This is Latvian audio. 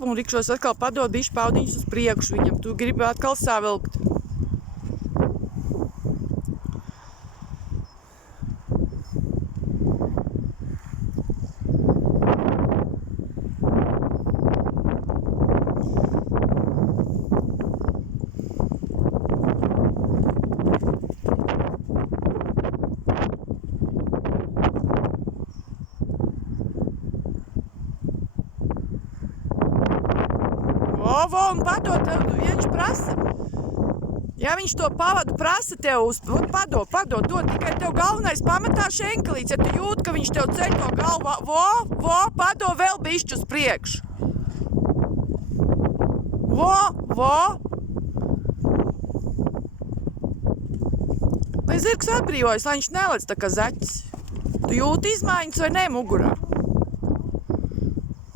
lapu un rikšos atkal padod bišķi paudiņus uz priekšu viņam. Tu gribi atkal savilkt. Un padod, ja viņš prasa. Ja viņš to pavadu prasa tev uz, padod, dod, tikai tev galvenais pamatā šenkelīts, ja tu jūti, ka viņš tev ceļ to galvu, padod vēl bišķi uz priekšu. Lai zirgs atbrīvojas, lai viņš nelec tā kā zaķis. Tu jūti izmaiņas vai ne mugurā?